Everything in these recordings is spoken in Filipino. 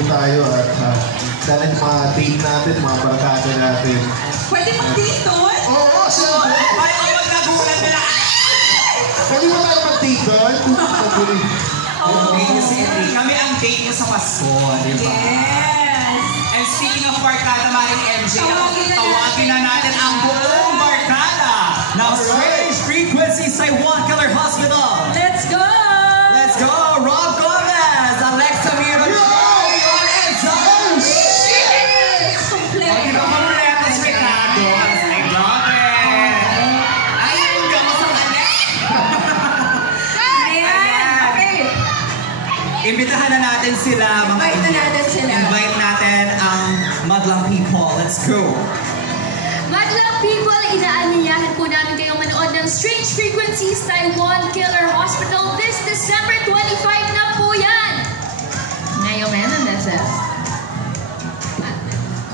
po tayo at sana yung mga date natin, mga barkada natin. Pwede mag-date doon? Oo, siyempre. Ay, ako magkagulat nila. Pwede mo tayo mag-date doon? Kami ang date niya sa Pasko, di ba? Yes! And speaking of barkada, Maring MJ, tawagin na natin ang buong barkada ng Strange Frequencies sa One Killer Hospital. Let's go! Let's go! Rob Gomez, Alexa Miro, and Zon! Complete! Kompleto si Ricardo. I love it! Ay, gamo sa talit! Okay. Imbitahan na natin sila. Invite natin ang Madlang People. Let's go! Madlang People, inaanyayahan po namin kayong manood ng Strange Frequencies Taiwan Killer Hospital this December 25 na po yan! Ngayong Menendez.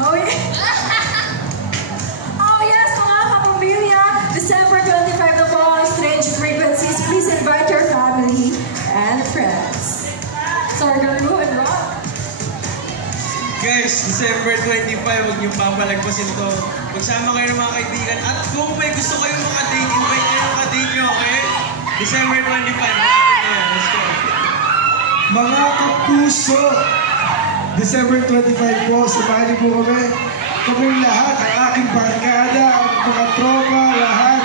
Oh, oh yes, mga kapamilya! December 25 na po ang Strange Frequencies. Please invite your family and friends. Sorry, Gargo and Rock. Guys, December 25, huwag niyong papalagpasin to. Magsama kayo ng mga kaibigan. At kung may gusto kayong makadate, invite kayo ng makadate nyo, okay? December 25, malapit na yan. Let's go. Mga kapuso, December 25 po, samahan niyo po kami. Kaming lahat, ang aking barkada, ang mga tropa, lahat.